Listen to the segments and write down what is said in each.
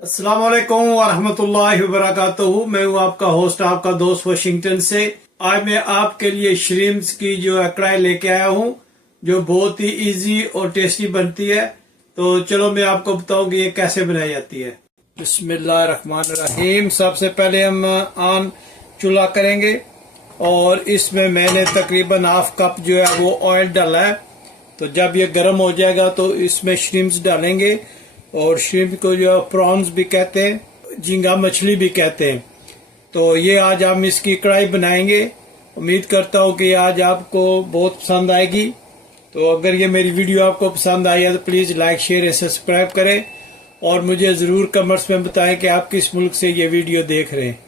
अस्सलाम वालेकुम वरहमतुल्लाहि वबरकातुहू। मैं हूँ आपका होस्ट, आपका दोस्त वाशिंगटन से। आज मैं आपके लिए श्रिम्प्स की जो है कढ़ाई लेके आया हूँ, जो बहुत ही इजी और टेस्टी बनती है। तो चलो मैं आपको बताऊँ कि ये कैसे बनाई जाती है। बिस्मिल्लाहिर्रहमानिर्रहीम। सबसे पहले हम आन चूल्हा करेंगे और इसमें मैंने तकरीबन हाफ कप जो है वो ऑयल डाला है। तो जब ये गर्म हो जाएगा तो इसमें श्रिम्प्स डालेंगे, और श्रिम्प को जो प्रॉन्स भी कहते हैं, झींगा मछली भी कहते हैं। तो ये आज हम इसकी कढ़ाई बनाएंगे। उम्मीद करता हूँ कि आज आपको बहुत पसंद आएगी। तो अगर ये मेरी वीडियो आपको पसंद आई है तो प्लीज़ लाइक, शेयर और सब्सक्राइब करें, और मुझे ज़रूर कमेंट्स में बताएं कि आप किस मुल्क से ये वीडियो देख रहे हैं।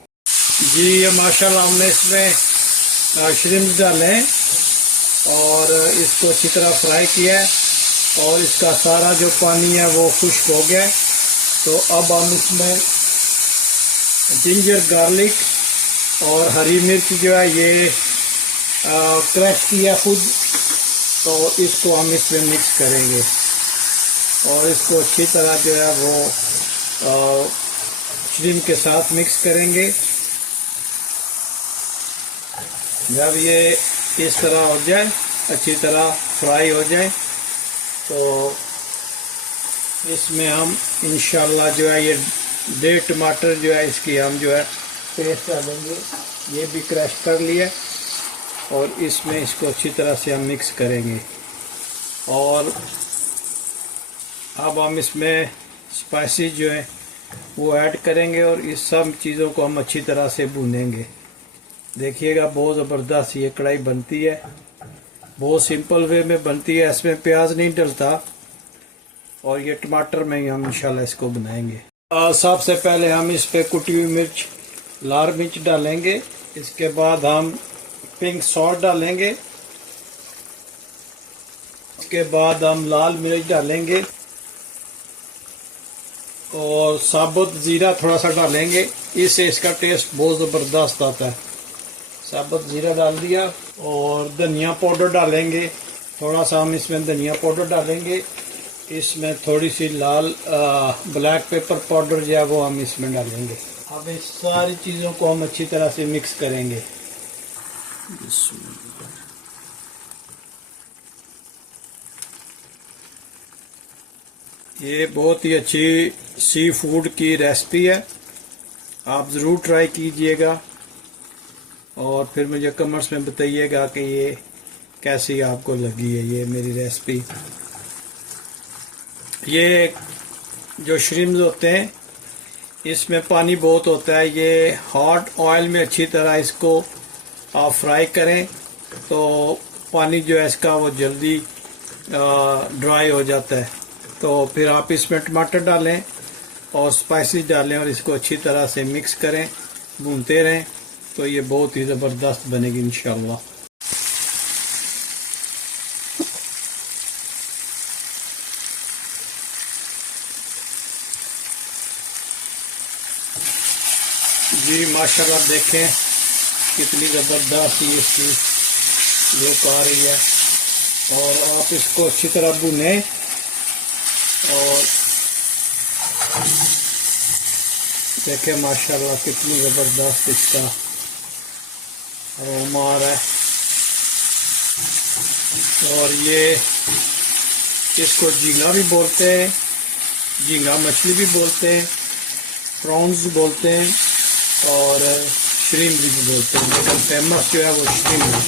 जी, ये माशाल्लाह हमने इसमें श्रिम्प डाले हैं और इसको अच्छी तरह फ्राई किया है, और इसका सारा जो पानी है वो खुश्क हो गया है। तो अब हम इसमें जिंजर, गार्लिक और हरी मिर्च जो है ये क्रश किया खुद, तो इसको हम इसमें मिक्स करेंगे और इसको अच्छी तरह जो है वो श्रिम्प के साथ मिक्स करेंगे। जब ये इस तरह हो जाए, अच्छी तरह फ्राई हो जाए, तो इसमें हम इंशाल्लाह जो है ये 1.5 टमाटर जो है इसकी हम जो है पेस्ट डालेंगे। ये भी क्रश कर लिया, और इसमें इसको अच्छी तरह से हम मिक्स करेंगे। और अब हम इसमें स्पाइसेस जो है वो ऐड करेंगे, और इस सब चीज़ों को हम अच्छी तरह से भूनेंगे। देखिएगा बहुत ज़बरदस्त ये कढ़ाई बनती है, बहुत सिंपल वे में बनती है। इसमें प्याज नहीं डलता, और ये टमाटर में ही हम इंशाल्लाह इसको बनाएंगे। सबसे पहले हम इस पे कुटी हुई मिर्च, लाल मिर्च डालेंगे। इसके बाद हम पिंक सॉल्ट डालेंगे। इसके बाद हम लाल मिर्च डालेंगे, और साबुत ज़ीरा थोड़ा सा डालेंगे। इससे इसका टेस्ट बहुत ज़बरदस्त आता है। साबुत ज़ीरा डाल दिया, और धनिया पाउडर डालेंगे। थोड़ा सा हम इसमें धनिया पाउडर डालेंगे। इसमें थोड़ी सी लाल ब्लैक पेपर पाउडर जो है वो हम इसमें डालेंगे। अब इस सारी चीज़ों को हम अच्छी तरह से मिक्स करेंगे। ये बहुत ही अच्छी सी फूड की रेसिपी है, आप ज़रूर ट्राई कीजिएगा, और फिर मुझे कमेंट्स में बताइएगा कि ये कैसी आपको लगी है ये मेरी रेसिपी। ये जो श्रिम्प्स होते हैं इसमें पानी बहुत होता है। ये हॉट ऑयल में अच्छी तरह इसको आप फ्राई करें, तो पानी जो है इसका वो जल्दी ड्राई हो जाता है। तो फिर आप इसमें टमाटर डालें और स्पाइसेस डालें, और इसको अच्छी तरह से मिक्स करें, भूनते रहें, तो ये बहुत ही ज़बरदस्त बनेगी इंशाल्लाह। जी माशाल्लाह, देखें कितनी ज़बरदस्त ये इसकी लुक आ रही है। और आप इसको अच्छी तरह भूनें, और देखें माशाल्लाह कितनी ज़बरदस्त इसका अरोमा आ रहा है। और ये इसको झींगा भी बोलते हैं, झींगा मछली भी बोलते हैं, प्रॉन्स बोलते हैं, और श्रिम्प भी बोलते हैं, लेकिन फेमस जो है वो श्रिम्प है।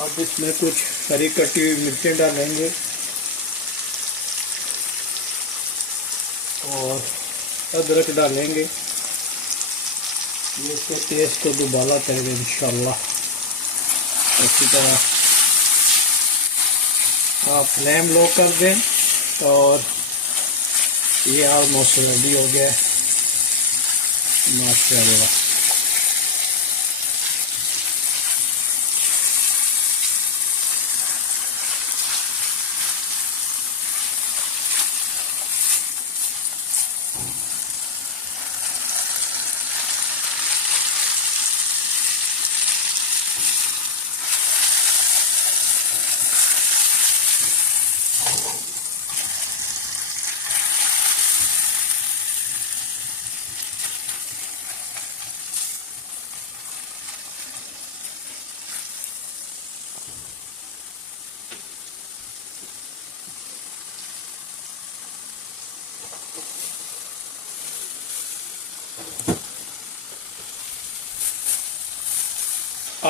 अब इसमें कुछ हरी कटी हुई मिर्चें डालेंगे, और अदरक डालेंगे। ये इसके टेस्ट को दुबाला करेंगे इंशाल्लाह। अच्छी तरह आप फ्लेम लो कर दें, और ये ऑलमोस्ट रेडी हो गया है माशाल्लाह।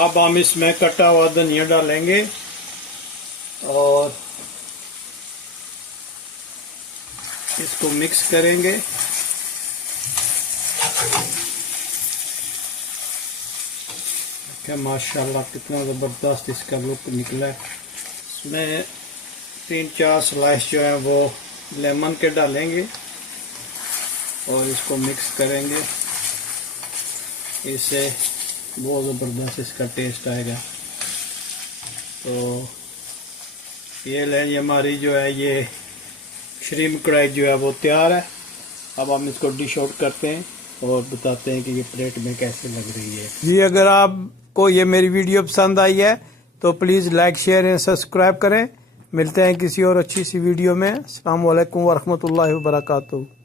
अब हम इसमें कटा हुआ धनिया डालेंगे और इसको मिक्स करेंगे। क्या माशाल्लाह कितना ज़बरदस्त इसका लुक निकला है। इसमें 3-4 स्लाइस जो है वो लेमन के डालेंगे और इसको मिक्स करेंगे। इससे बहुत ज़बरदस्त इसका टेस्ट आएगा। तो ये लें, हमारी जो है ये श्रिम्प कढ़ाई जो है वो तैयार है। अब हम इसको डिश आउट करते हैं और बताते हैं कि ये प्लेट में कैसे लग रही है। जी, अगर आपको ये मेरी वीडियो पसंद आई है तो please like, share and subscribe करें। मिलते हैं किसी और अच्छी सी वीडियो में। अस्सलाम वालेकुम वरहमतुल्लाहि वबरकातुहू।